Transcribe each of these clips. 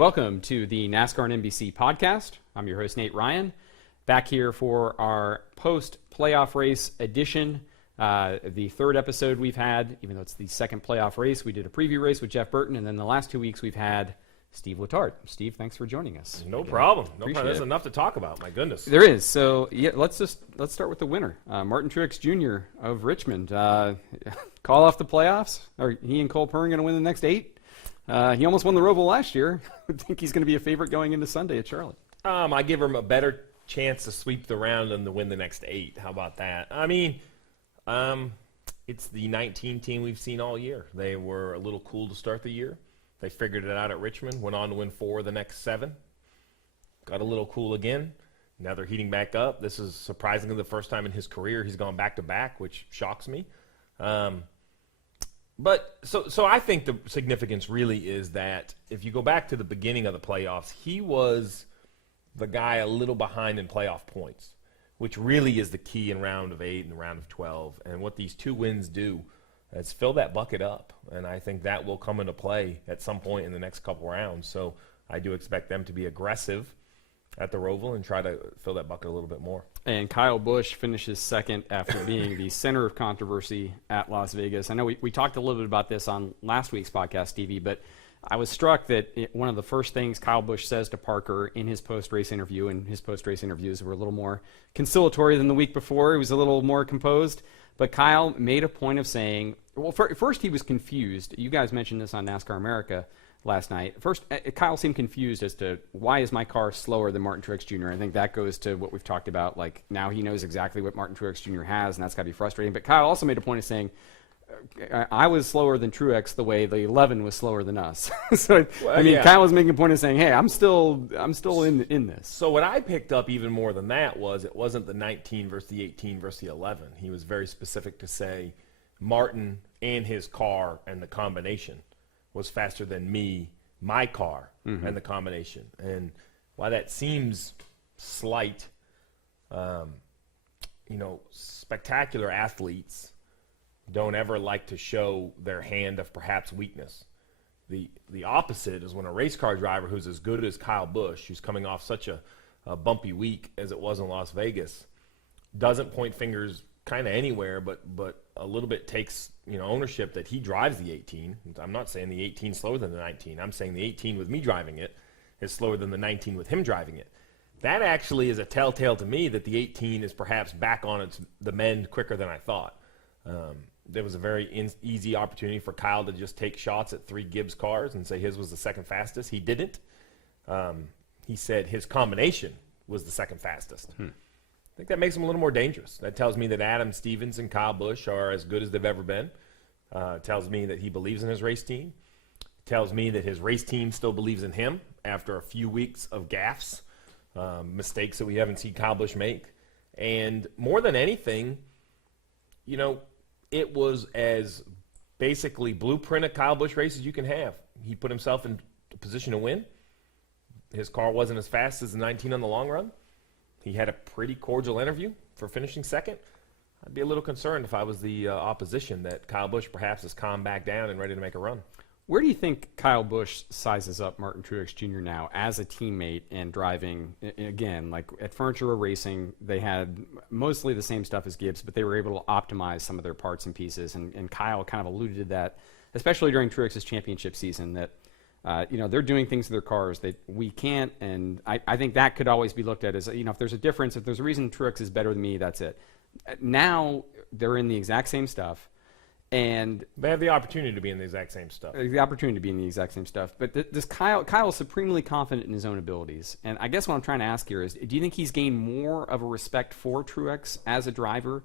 Welcome to the NASCAR and NBC podcast. I'm your host, Nate Ryan, back here for our post-playoff race edition. The third episode we've had, even though it's the second playoff race, we did a preview race with Jeff Burton, and then the last 2 weeks we've had Steve Letarte. Steve, thanks for joining us. No problem. There's enough to talk about. My goodness. There is. So yeah, let's start with the winner, Martin Truex Jr. of Richmond. Call off the playoffs. Are he and Cole Pearn going to win the next 8? He almost won the Roval last year. I think he's going to be a favorite going into Sunday at Charlotte. I give him a better chance to sweep the round than to win the next 8. How about that? I mean, it's the 19 team we've seen all year. They were a little cool to start the year. They figured it out at Richmond, went on to win 4 of the next 7. Got a little cool again. Now they're heating back up. This is surprisingly the first time in his career he's gone back-to-back, which shocks me. But so I think the significance really is that if you go back to the beginning of the playoffs, he was the guy a little behind in playoff points, which really is the key in round of 8 and round of 12. And what these 2 wins do is fill that bucket up. And I think that will come into play at some point in the next couple rounds. So I do expect them to be aggressive at the Roval and try to fill that bucket a little bit more. And Kyle Busch finishes second after being the center of controversy at Las Vegas. I know we talked a little bit about this on last week's podcast, Stevie, but I was struck that one of the first things Kyle Busch says to Parker in his post-race interview, and his post-race interviews were a little more conciliatory than the week before. He was a little more composed. But Kyle made a point of saying, well, first he was confused. You guys mentioned this on NASCAR America last night. First, Kyle seemed confused as to why is my car slower than Martin Truex Jr. I think that goes to what we've talked about. Like, now he knows exactly what Martin Truex Jr. has, and that's got to be frustrating. But Kyle also made a point of saying, I was slower than Truex the way the 11 was slower than us. So, well, I mean, yeah. Kyle was making a point of saying, hey, I'm still in this. So what I picked up even more than that was it wasn't the 19 versus the 18 versus the 11. He was very specific to say Martin and his car and the combination was faster than my car, and the combination. And while that seems slight, spectacular athletes don't ever like to show their hand of perhaps weakness. The opposite is when a race car driver who's as good as Kyle Busch, who's coming off such a bumpy week as it was in Las Vegas, doesn't point fingers kind of anywhere, but a little bit takes ownership that he drives the 18. I'm not saying the 18 is slower than the 19. I'm saying the 18 with me driving it is slower than the 19 with him driving it. That actually is a telltale to me that the 18 is perhaps back on the mend quicker than I thought. There was a very easy opportunity for Kyle to just take shots at 3 Gibbs cars and say his was the second fastest. He didn't. He said his combination was the second fastest. I think that makes him a little more dangerous. That tells me that Adam Stevens and Kyle Busch are as good as they've ever been. Tells me that he believes in his race team. Tells me that his race team still believes in him after a few weeks of gaffes, mistakes that we haven't seen Kyle Busch make. And more than anything, it was as basically blueprint a Kyle Busch race as you can have. He put himself in a position to win. His car wasn't as fast as the 19 on the long run. He had a pretty cordial interview for finishing second. I'd be a little concerned if I was the opposition that Kyle Busch perhaps is calmed back down and ready to make a run. Where do you think Kyle Busch sizes up Martin Truex Jr. now as a teammate and driving? Again, like at Furniture Row Racing, they had mostly the same stuff as Gibbs, but they were able to optimize some of their parts and pieces. And Kyle kind of alluded to that, especially during Truex's championship season, that they're doing things to their cars that we can't. And I think that could always be looked at as, if there's a difference, if there's a reason Truex is better than me, that's it. Now they're in the exact same stuff. And they have the opportunity to be in the exact same stuff. But does Kyle is supremely confident in his own abilities. And I guess what I'm trying to ask here is, do you think he's gained more of a respect for Truex as a driver?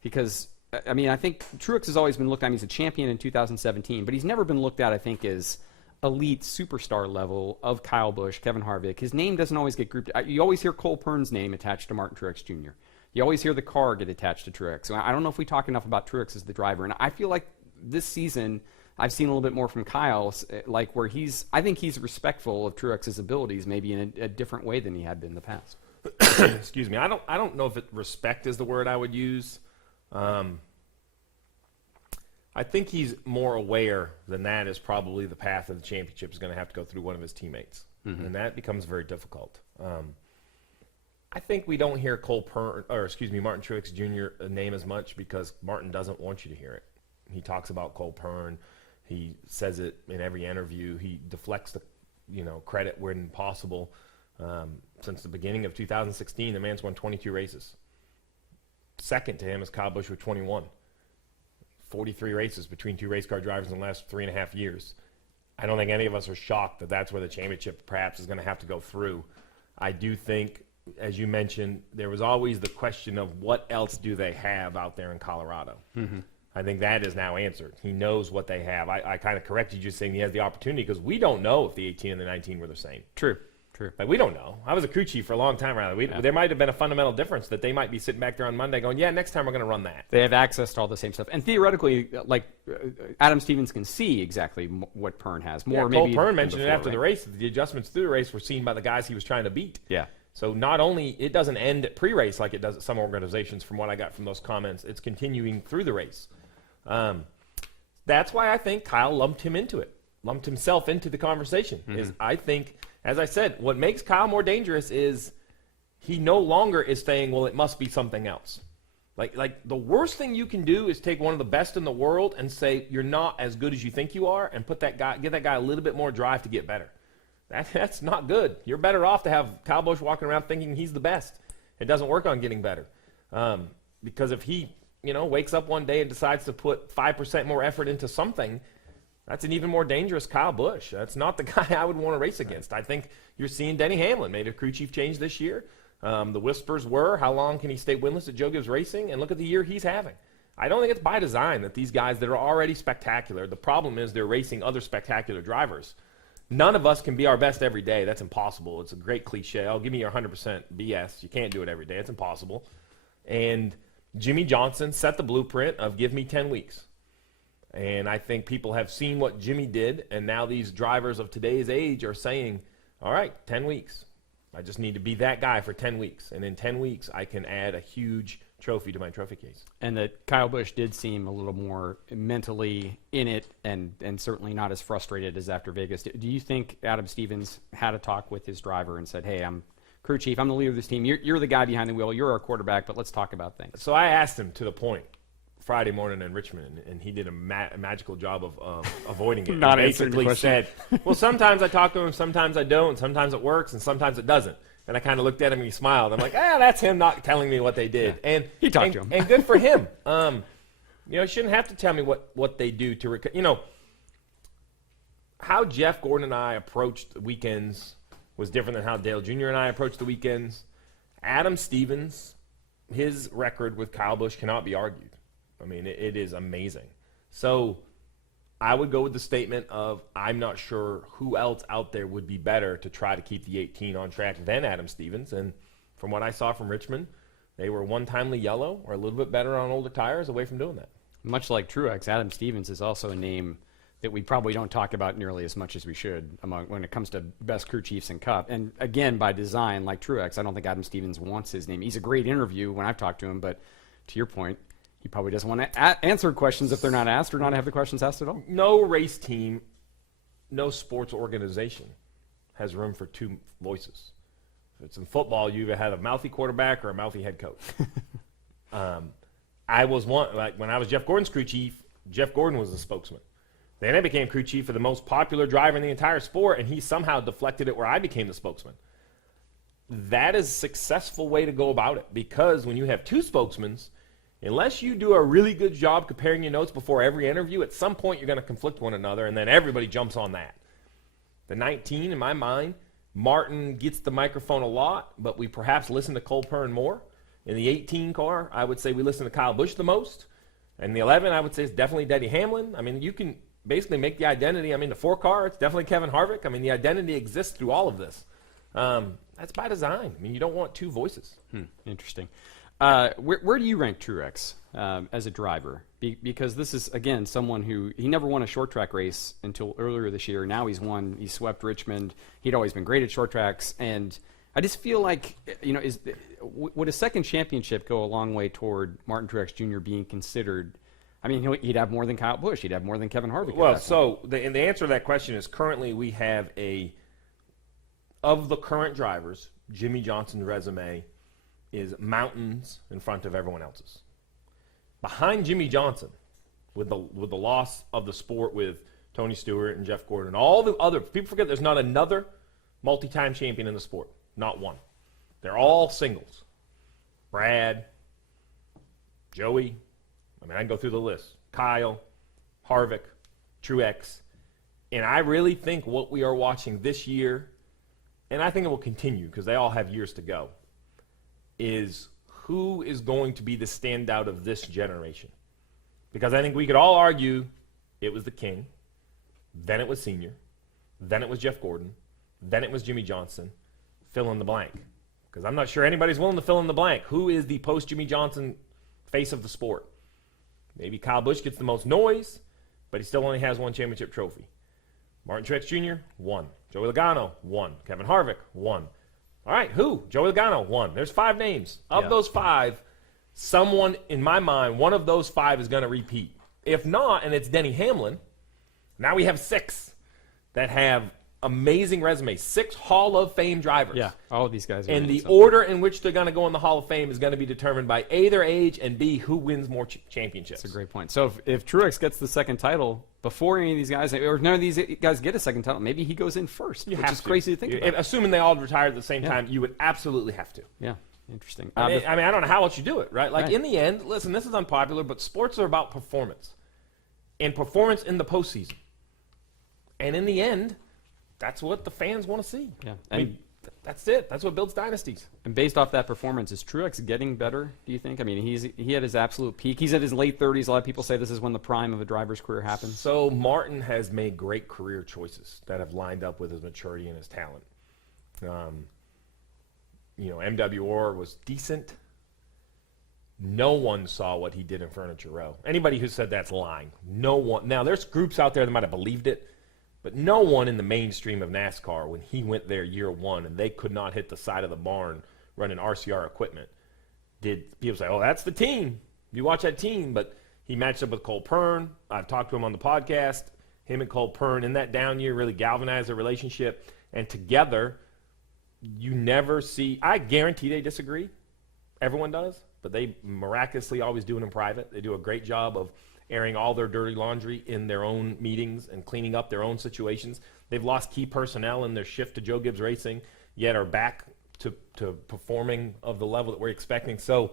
Because, I think Truex has always been looked at, he's a champion in 2017, but he's never been looked at, I think, as elite superstar level of Kyle Busch, Kevin Harvick. His name doesn't always get grouped. You always hear Cole Pearn's name attached to Martin Truex Jr. You always hear the car get attached to Truex. So I don't know if we talk enough about Truex as the driver. And I feel like this season I've seen a little bit more from Kyle, like where I think he's respectful of Truex's abilities maybe in a different way than he had been in the past. Excuse me. I don't know if respect is the word I would use. I think he's more aware than that is probably the path of the championship is going to have to go through one of his teammates. and that becomes very difficult. I think we don't hear Martin Truex Jr. name as much because Martin doesn't want you to hear it. He talks about Cole Pern. He says it in every interview. He deflects the credit when possible. Since the beginning of 2016, the man's won 22 races. Second to him is Kyle Busch with 21. 43 races between two race car drivers in the last 3.5 years. I don't think any of us are shocked that that's where the championship perhaps is going to have to go through. I do think, as you mentioned, there was always the question of what else do they have out there in Colorado. Mm-hmm. I think that is now answered. He knows what they have. I kind of corrected you saying he has the opportunity because we don't know if the 18 and the 19 were the same. True. Like, we don't know. I was a crew chief for a long time around it. There might have been a fundamental difference that they might be sitting back there on Monday going, yeah, next time we're going to run that. They have access to all the same stuff. And theoretically, Adam Stevens can see exactly what Pern has. More Cole maybe Pern mentioned before, it after right? the race. The adjustments through the race were seen by the guys he was trying to beat. Yeah. So not only it doesn't end at pre-race like it does at some organizations from what I got from those comments, it's continuing through the race. That's why I think Kyle lumped himself into the conversation. Mm-hmm. I think, as I said, what makes Kyle more dangerous is he no longer is saying, well, it must be something else. Like the worst thing you can do is take one of the best in the world and say you're not as give that guy a little bit more drive to get better. That's not good. You're better off to have Kyle Busch walking around thinking he's the best. It doesn't work on getting better. Because if he, wakes up one day and decides to put 5% more effort into something, that's an even more dangerous Kyle Busch. That's not the guy I would want to race against. I think you're seeing Denny Hamlin made a crew chief change this year. The whispers were, how long can he stay winless at Joe Gibbs Racing? And look at the year he's having. I don't think it's by design that these guys that are already spectacular, the problem is they're racing other spectacular drivers. None of us can be our best every day. That's impossible. It's a great cliche. Oh, give me your 100% BS. You can't do it every day. It's impossible. And Jimmy Johnson set the blueprint of give me 10 weeks. And I think people have seen what Jimmy did, and now these drivers of today's age are saying, all right, 10 weeks. I just need to be that guy for 10 weeks. And in 10 weeks, I can add a huge trophy to my trophy case. And that Kyle Busch did seem a little more mentally in it and certainly not as frustrated as after Vegas. Do you think Adam Stevens had a talk with his driver and said, hey, I'm crew chief, I'm the leader of this team. You're the guy behind the wheel. You're our quarterback, but let's talk about things. So I asked him to the point Friday morning in Richmond, and he did a magical job of avoiding it. Not he answering the basically question. said, well, sometimes I talk to him, sometimes I don't, sometimes it works, and sometimes it doesn't. And I kind of looked at him and he smiled. I'm like, that's him not telling me what they did. Yeah. And he talked to him. And good for him. You shouldn't have to tell me what they do to how Jeff Gordon and I approached the weekends was different than how Dale Jr. and I approached the weekends. Adam Stevens, his record with Kyle Busch cannot be argued. I mean, it is amazing. So I would go with the statement of I'm not sure who else out there would be better to try to keep the 18 on track than Adam Stevens. And from what I saw from Richmond, they were one-timely yellow or a little bit better on older tires away from doing that. Much like Truex, Adam Stevens is also a name that we probably don't talk about nearly as much as we should when it comes to best crew chiefs in Cup. And again, by design, like Truex, I don't think Adam Stevens wants his name. He's a great interview when I've talked to him, but to your point, he probably doesn't want to answer questions if they're not asked or not have the questions asked at all. No race team, no sports organization has room for two voices. If it's in football, you either have a mouthy quarterback or a mouthy head coach. I was when I was Jeff Gordon's crew chief, Jeff Gordon was the spokesman. Then I became crew chief for the most popular driver in the entire sport, and he somehow deflected it where I became the spokesman. That is a successful way to go about it because when you have two spokesmen, unless you do a really good job comparing your notes before every interview, at some point you're going to conflict one another, and then everybody jumps on that. The 19, in my mind, Martin gets the microphone a lot, but we perhaps listen to Cole Pern more. In the 18 car, I would say we listen to Kyle Busch the most. And the 11, I would say it's definitely Denny Hamlin. I mean, you can basically make the identity. I mean, the 4 car, it's definitely Kevin Harvick. I mean, the identity exists through all of this. That's by design. I mean, you don't want two voices. Interesting. Where do you rank Truex as a driver? Because this is, again, someone who he never won a short track race until earlier this year. Now he's won. He swept Richmond. He'd always been great at short tracks. And I just feel like, would a second championship go a long way toward Martin Truex Jr. being considered? I mean, he'd have more than Kyle Busch. He'd have more than Kevin Harvick. Well, so the answer to that question is currently we have a of the current drivers, Jimmy Johnson's resume is mountains in front of everyone else's. Behind Jimmy Johnson, with the loss of the sport with Tony Stewart and Jeff Gordon, all the other people forget there's not another multi-time champion in the sport, not one. They're all singles. Brad, Joey, I can go through the list. Kyle, Harvick, Truex, and I really think what we are watching this year, and I think it will continue because they all have years to go, is who is going to be the standout of this generation. Because I think we could all argue it was the King, then it was Senior, then it was Jeff Gordon, then it was Jimmy Johnson, fill in the blank. Because I'm not sure anybody's willing to fill in the blank. Who is the post-Jimmy Johnson face of the sport? Maybe Kyle Busch gets the most noise, but he still only has one championship trophy. Martin Truex Jr., 1. Joey Logano, 1. Kevin Harvick, 1. All right, who? Joey Logano, 1. There's 5 names. Of those 5, someone, in my mind, one of those 5 is going to repeat. If not, and it's Denny Hamlin, now we have 6 that have amazing resumes. 6 Hall of Fame drivers. Yeah, all of these guys are and the order in which they're going to go in the Hall of Fame is going to be determined by A, their age, and B, who wins more championships. That's a great point. So if Truex gets the second title before any of these guys, or if none of these guys get a second title, maybe he goes in first, which is crazy to think about. Assuming they all retired at the same time, you would absolutely have to. Yeah, interesting. I don't know how else you do it, right? Like, in the end, listen, this is unpopular, but sports are about performance. And performance in the postseason. And in the end, that's what the fans want to see. Yeah, that's it. That's what builds dynasties. And based off that performance, is Truex getting better, do you think? He had his absolute peak. He's at his late 30s. A lot of people say this is when the prime of a driver's career happens. So Martin has made great career choices that have lined up with his maturity and his talent. MWR was decent. No one saw what he did in Furniture Row. Anybody who said that's lying. No one. Now, there's groups out there that might have believed it, but no one in the mainstream of NASCAR, when he went there year 1 and they could not hit the side of the barn running RCR equipment, did people say, oh, that's the team. You watch that team. But he matched up with Cole Pern. I've talked to him on the podcast. Him and Cole Pern in that down year really galvanized their relationship. And together, you never see – I guarantee they disagree. Everyone does. But they miraculously always do it in private. They do a great job of airing all their dirty laundry in their own meetings and cleaning up their own situations. They've lost key personnel in their shift to Joe Gibbs Racing, yet are back to performing of the level that we're expecting. So,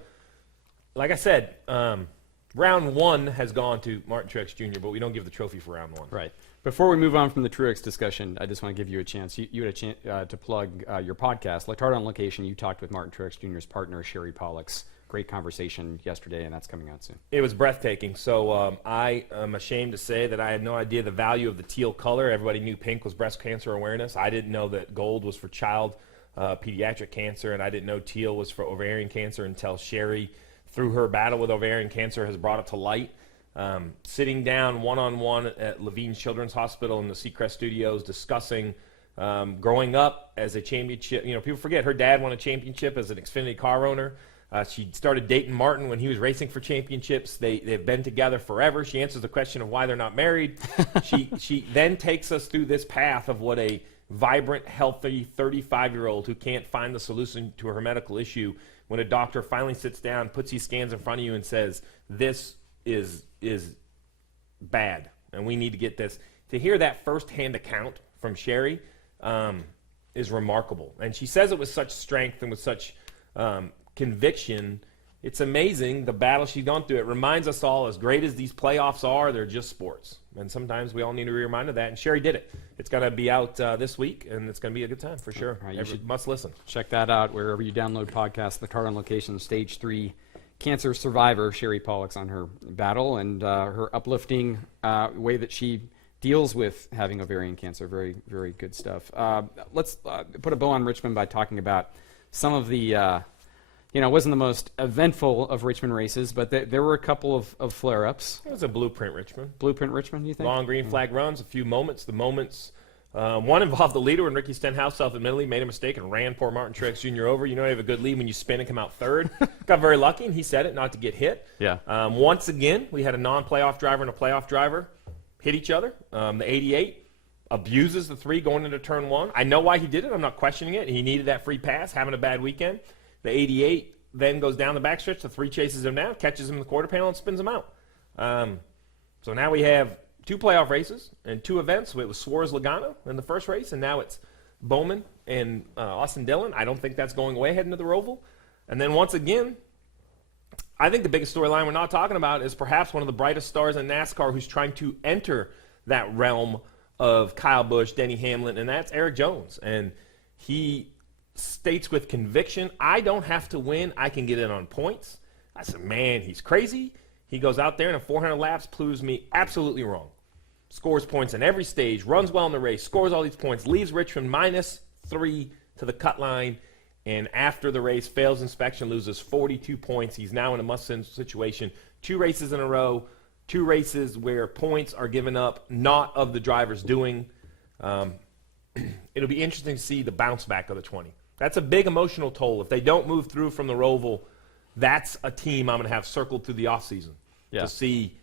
like I said, round 1 has gone to Martin Truex Jr., but we don't give the trophy for round 1. Right. Before we move on from the Truex discussion, I just want to give you a chance. You had a chance to plug your podcast, Latard on Location. You talked with Martin Truex Jr.'s partner, Sherry Pollex. Great conversation yesterday, and that's coming out soon. It was breathtaking. So I am ashamed to say that I had no idea the value of the teal color. Everybody knew pink was breast cancer awareness. I didn't know that gold was for child pediatric cancer, and I didn't know teal was for ovarian cancer until Sherry, through her battle with ovarian cancer, has brought it to light. Sitting down one-on-one at Levine Children's Hospital in the Seacrest Studios discussing growing up as a championship. People forget her dad won a championship as an Xfinity car owner. She started dating Martin when he was racing for championships. They've been together forever. She answers the question of why they're not married. She then takes us through this path of what a vibrant, healthy 35-year-old who can't find the solution to her medical issue, when a doctor finally sits down, puts these scans in front of you and says, this is bad, and we need to get this. To hear that firsthand account from Sherry is remarkable. And she says it with such strength and with such conviction. It's amazing the battle she's gone through. It reminds us all, as great as these playoffs are, they're just sports. And sometimes we all need to be reminded of that. And Sherry did it. It's going to be out this week, and it's going to be a good time for sure. Right, you should must listen. Check that out wherever you download podcasts. The Car on Location, Stage 3 cancer survivor, Sherry Pollex, on her battle and her uplifting way that she deals with having ovarian cancer. Very, very good stuff. Let's put a bow on Richmond by talking about some of the it wasn't the most eventful of Richmond races, but there were a couple of flare-ups. It was a blueprint Richmond. Blueprint Richmond, you think? Long green flag runs, a few moments. The moments, one involved the leader when Ricky Stenhouse self-admittedly made a mistake and ran poor Martin Truex Jr. over. You have a good lead when you spin and come out third. Got very lucky, and he said it, not to get hit. Yeah. Once again, we had a non-playoff driver and a playoff driver hit each other. The 88, abuses the 3 going into turn 1. I know why he did it. I'm not questioning it. He needed that free pass, having a bad weekend. The 88 then goes down the backstretch. The 3 chases him down, catches him in the quarter panel, and spins him out. So now we have 2 playoff races and 2 events. It was Suarez-Logano in the first race, and now it's Bowman and Austin Dillon. I don't think that's going away heading to the Roval. And then once again, I think the biggest storyline we're not talking about is perhaps one of the brightest stars in NASCAR who's trying to enter that realm of Kyle Busch, Denny Hamlin, and that's Erik Jones. And he states with conviction, I don't have to win. I can get in on points. I said, man, he's crazy. He goes out there and in 400 laps proves me absolutely wrong. Scores points in every stage, runs well in the race, scores all these points, leaves Richmond -3 to the cut line, and after the race, fails inspection, loses 42 points. He's now in a must-win situation. 2 races in a row, 2 races where points are given up, not of the driver's doing. It'll be interesting to see the bounce back of the 20. That's a big emotional toll. If they don't move through from the Roval, that's a team I'm going to have circled through the offseason to see.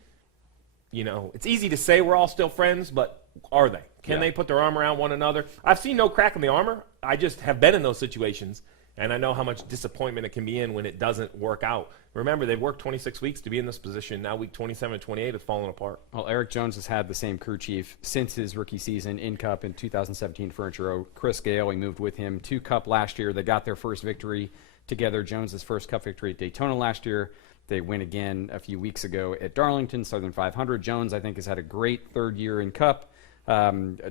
You know, it's easy to say we're all still friends, but are they? Can they put their arm around one another? I've seen no crack in the armor. I just have been in those situations, and I know how much disappointment it can be in when it doesn't work out. Remember, they've worked 26 weeks to be in this position. Now week 27 and 28 has fallen apart. Well, Erik Jones has had the same crew chief since his rookie season in Cup in 2017 Furniture Row. Chris Gale, he moved with him to Cup last year. They got their first victory together. Jones's first Cup victory at Daytona last year. They win again a few weeks ago at Darlington, Southern 500. Jones, I think, has had a great third year in Cup.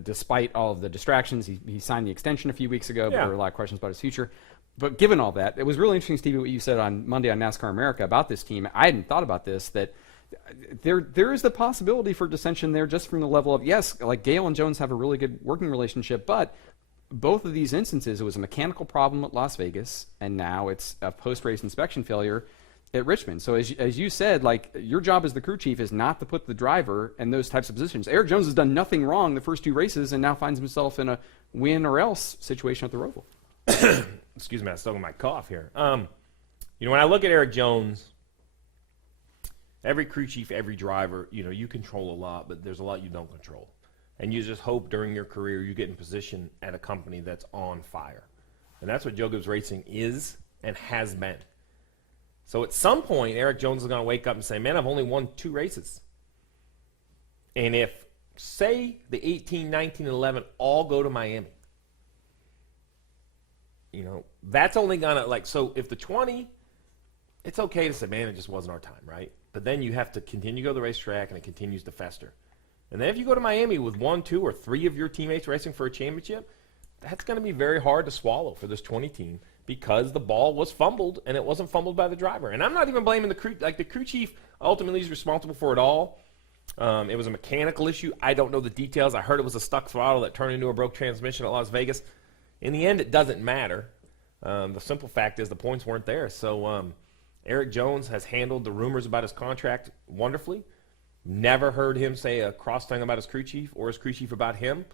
Despite all of the distractions, he signed the extension a few weeks ago, but there were a lot of questions about his future. But given all that, it was really interesting, Stevie, what you said on Monday on NASCAR America about this team. I hadn't thought about this, that there is the possibility for dissension there just from the level of, yes, like Gale and Jones have a really good working relationship, but both of these instances, it was a mechanical problem at Las Vegas, and now it's a post-race inspection failure at Richmond. So as you said, like, your job as the crew chief is not to put the driver in those types of positions. Erik Jones has done nothing wrong the first 2 races and now finds himself in a win or else situation at the Roval. Excuse me, I still got my cough here. You know, when I look at Erik Jones, every crew chief, every driver, you know, you control a lot, but there's a lot you don't control. And you just hope during your career you get in position at a company that's on fire. And that's what Joe Gibbs Racing is and has been. So at some point, Erik Jones is going to wake up and say, man, I've only won 2 races. And if, say, the 18, 19, and 11 all go to Miami, you know, that's only going to, like, so if the 20, it's okay to say, man, it just wasn't our time, right? But then you have to continue to go to the racetrack, and it continues to fester. And then if you go to Miami with 1, 2, or 3 of your teammates racing for a championship, that's going to be very hard to swallow for this 20 team, because the ball was fumbled, and it wasn't fumbled by the driver. And I'm not even blaming the crew. Like, the crew chief ultimately is responsible for it all. It was a mechanical issue. I don't know the details. I heard it was a stuck throttle that turned into a broke transmission at Las Vegas. In the end, it doesn't matter. The simple fact is the points weren't there. So Erik Jones has handled the rumors about his contract wonderfully. Never heard him say a cross thing about his crew chief or his crew chief about him.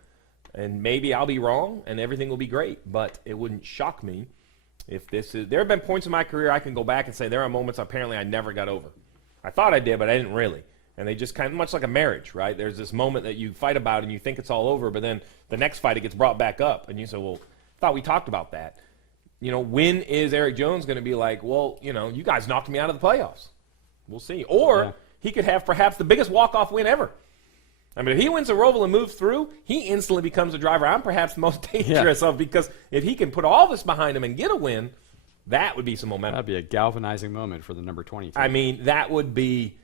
And maybe I'll be wrong, and everything will be great. But it wouldn't shock me if this is. There have been points in my career I can go back and say there are moments apparently I never got over. I thought I did, but I didn't really. And they just kind of, much like a marriage, right? There's this moment that you fight about and you think it's all over, but then the next fight it gets brought back up, and you say, well, I thought we talked about that. You know, when is Erik Jones going to be like, well, you know, you guys knocked me out of the playoffs? We'll see. Or he could have perhaps the biggest walk-off win ever. I mean, if he wins the Roval and moves through, he instantly becomes a driver I'm perhaps the most dangerous of, because if he can put all this behind him and get a win, that would be some momentum. That would be a galvanizing moment for the number 20 team. I mean, that would be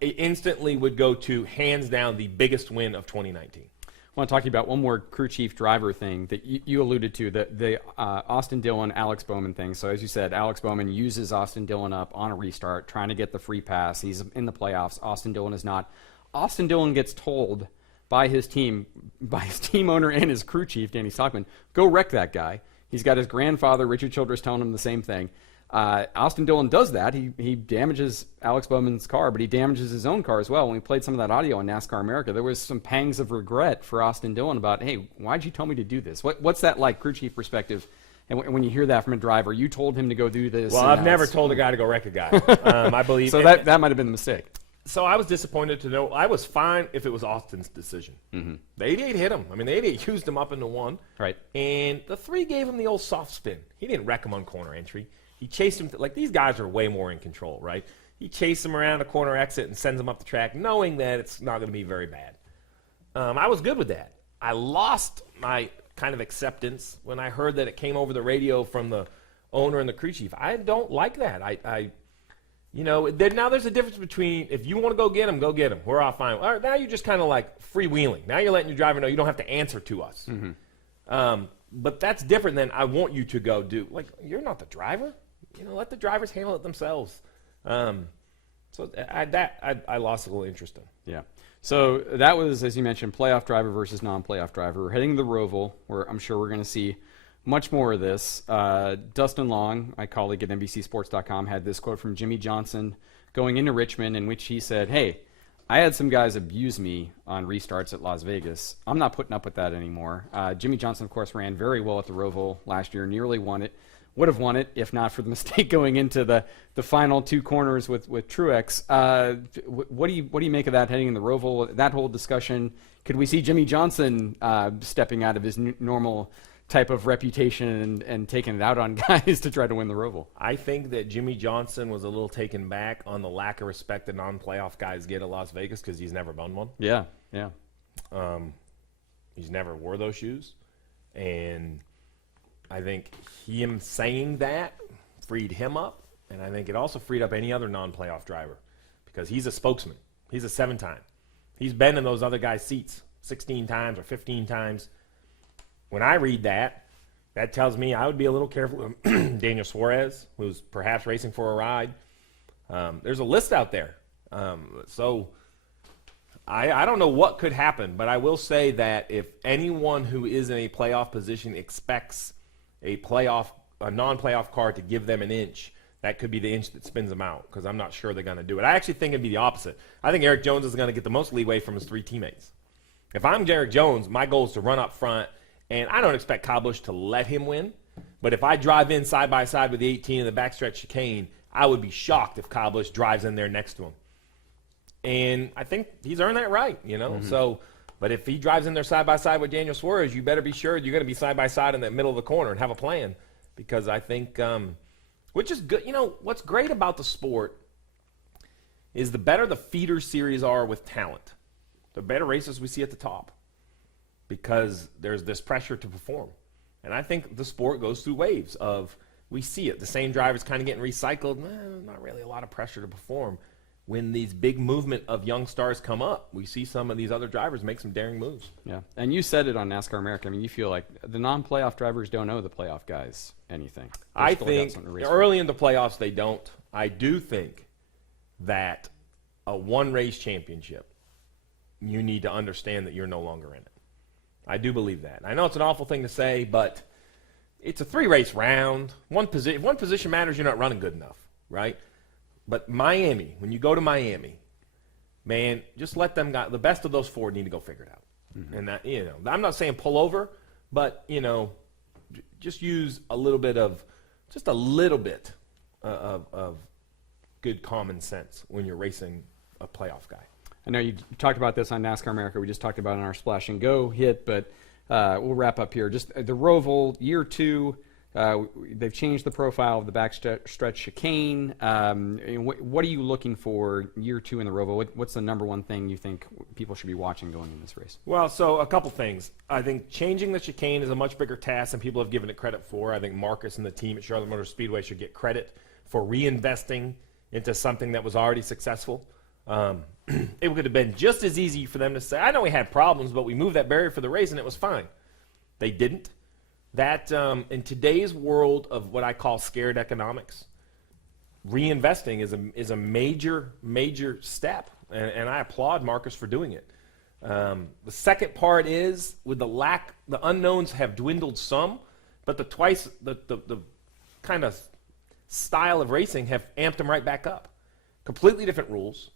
it instantly would go to, hands down, the biggest win of 2019. I want to talk to you about one more crew chief driver thing that you alluded to, the Austin Dillon, Alex Bowman thing. So as you said, Alex Bowman uses Austin Dillon up on a restart, trying to get the free pass. He's in the playoffs. Austin Dillon is not. Austin Dillon gets told by his team owner and his crew chief, Danny Stockman, go wreck that guy. He's got his grandfather, Richard Childress, telling him the same thing. Austin Dillon does that. He damages Alex Bowman's car, but he damages his own car as well. When we played some of that audio on NASCAR America, there was some pangs of regret for Austin Dillon about, hey, why'd you tell me to do this? What's that like, crew chief perspective? And when you hear that from a driver, you told him to go do this. Well, I've never told a guy to go wreck a guy. I believe. So that might have been the mistake. So I was disappointed to know. I was fine if it was Austin's decision. Mm-hmm. The 88 hit him. I mean, the 88 used him up into one. Right. And the 3 gave him the old soft spin. He didn't wreck him on corner entry. He chased him. Like, these guys are way more in control, right? He chased him around a corner exit and sends him up the track, knowing that it's not going to be very bad. I was good with that. I lost my kind of acceptance when I heard that it came over the radio from the owner and the crew chief. I don't like that. Now there's a difference between if you want to go get him, go get him. We're all fine. All right, now you're just kind of like freewheeling. Now you're letting your driver know you don't have to answer to us. Mm-hmm. But that's different than I want you to go do. Like, you're not the driver. Let the drivers handle it themselves. So I lost a little interest in. Yeah. So that was, as you mentioned, playoff driver versus non-playoff driver. We're heading to the Roval, where I'm sure we're going to see much more of this. Dustin Long, my colleague at NBCSports.com, had this quote from Jimmy Johnson going into Richmond in which he said, "Hey, I had some guys abuse me on restarts at Las Vegas. I'm not putting up with that anymore." Jimmy Johnson, of course, ran very well at the Roval last year, nearly won it. Would have won it if not for the mistake going into the final 2 corners with Truex. What do you make of that heading in the Roval? That whole discussion. Could we see Jimmy Johnson stepping out of his normal type of reputation and taking it out on guys to try to win the Roval? I think that Jimmy Johnson was a little taken back on the lack of respect that non-playoff guys get at Las Vegas because he's never won one. Yeah. He's never wore those shoes, and I think him saying that freed him up, and I think it also freed up any other non-playoff driver because he's a spokesman. He's a 7-time. He's been in those other guys' seats 16 times or 15 times. When I read that, that tells me I would be a little careful of Daniel Suarez, who's perhaps racing for a ride. There's a list out there. So I don't know what could happen, but I will say that if anyone who is in a playoff position expects a non-playoff car to give them an inch, that could be the inch that spins them out, because I'm not sure they're going to do it. I actually think it'd be the opposite. I think Erik Jones is going to get the most leeway from his 3 teammates. If I'm Erik Jones, my goal is to run up front, and I don't expect Kyle Busch to let him win, but if I drive in side by side with the 18 in the backstretch chicane, I would be shocked if Kyle Busch drives in there next to him. And I think he's earned that right, Mm-hmm. So, but if he drives in there side by side with Daniel Suarez, you better be sure you're going to be side by side in the middle of the corner and have a plan, because I think, which is good. What's great about the sport is the better the feeder series are with talent, the better races we see at the top, because there's this pressure to perform. And I think the sport goes through waves of, we see it. The same drivers kind of getting recycled. Not really a lot of pressure to perform. When these big movement of young stars come up, we see some of these other drivers make some daring moves. Yeah, and you said it on NASCAR America. I mean, you feel like the non-playoff drivers don't owe the playoff guys anything. I think early in the playoffs they don't. I do think that a one-race championship, you need to understand that you're no longer in it. I do believe that. I know it's an awful thing to say, but it's a 3-race round. If one position matters, you're not running good enough, right? But Miami, when you go to Miami, man, just let them go. The best of those 4 need to go figure it out. Mm-hmm. And that, I'm not saying pull over, but just use a little bit of good common sense when you're racing a playoff guy. I know you talked about this on NASCAR America. We just talked about it in our Splash and Go hit, but we'll wrap up here. Just the Roval, year 2. They've changed the profile of the backstretch chicane. What are you looking for year 2 in the Roval? What's the number one thing you think people should be watching going in this race? Well, so a couple things. I think changing the chicane is a much bigger task than people have given it credit for. I think Marcus and the team at Charlotte Motor Speedway should get credit for reinvesting into something that was already successful. It would have been just as easy for them to say, I know we had problems, but we moved that barrier for the race and it was fine. They didn't. That in today's world of what I call scared economics, reinvesting is a major step, and I applaud Marcus for doing it. The second part is with the unknowns have dwindled some, but the kind of style of racing have amped them right back up. Completely different rules.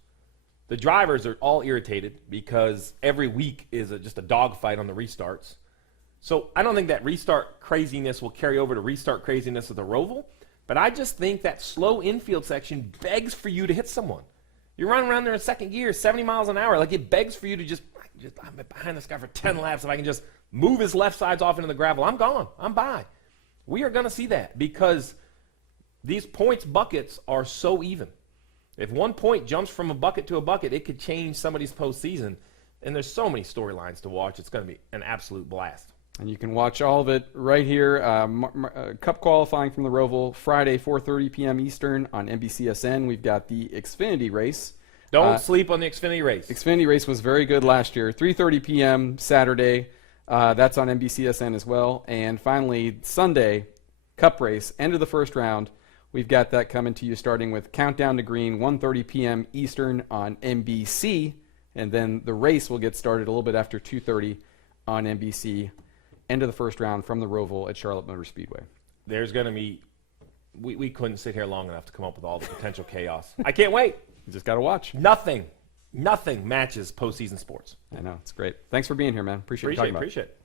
The drivers are all irritated because every week is just a dogfight on the restarts. So I don't think that restart craziness will carry over to restart craziness of the Roval, but I just think that slow infield section begs for you to hit someone. You're running around there in second gear, 70 miles an hour. Like, it begs for you to just I'm behind this guy for 10 laps. If I can just move his left sides off into the gravel, I'm gone. I'm by. We are going to see that because these points buckets are so even. If 1 point jumps from a bucket to a bucket, it could change somebody's postseason. And there's so many storylines to watch. It's going to be an absolute blast. And you can watch all of it right here. Cup qualifying from the Roval, Friday, 4:30 p.m. Eastern on NBCSN. We've got the Xfinity race. Don't sleep on the Xfinity race. Xfinity race was very good last year. 3:30 p.m. Saturday. That's on NBCSN as well. And finally, Sunday, Cup race, end of the first round. We've got that coming to you starting with Countdown to Green, 1:30 p.m. Eastern on NBC. And then the race will get started a little bit after 2:30 on NBC. End of the first round from the Roval at Charlotte Motor Speedway. There's going to be we couldn't sit here long enough to come up with all the potential chaos. I can't wait. You just got to watch. Nothing matches postseason sports. I know. It's great. Thanks for being here, man. Appreciate you talking about it. Appreciate it.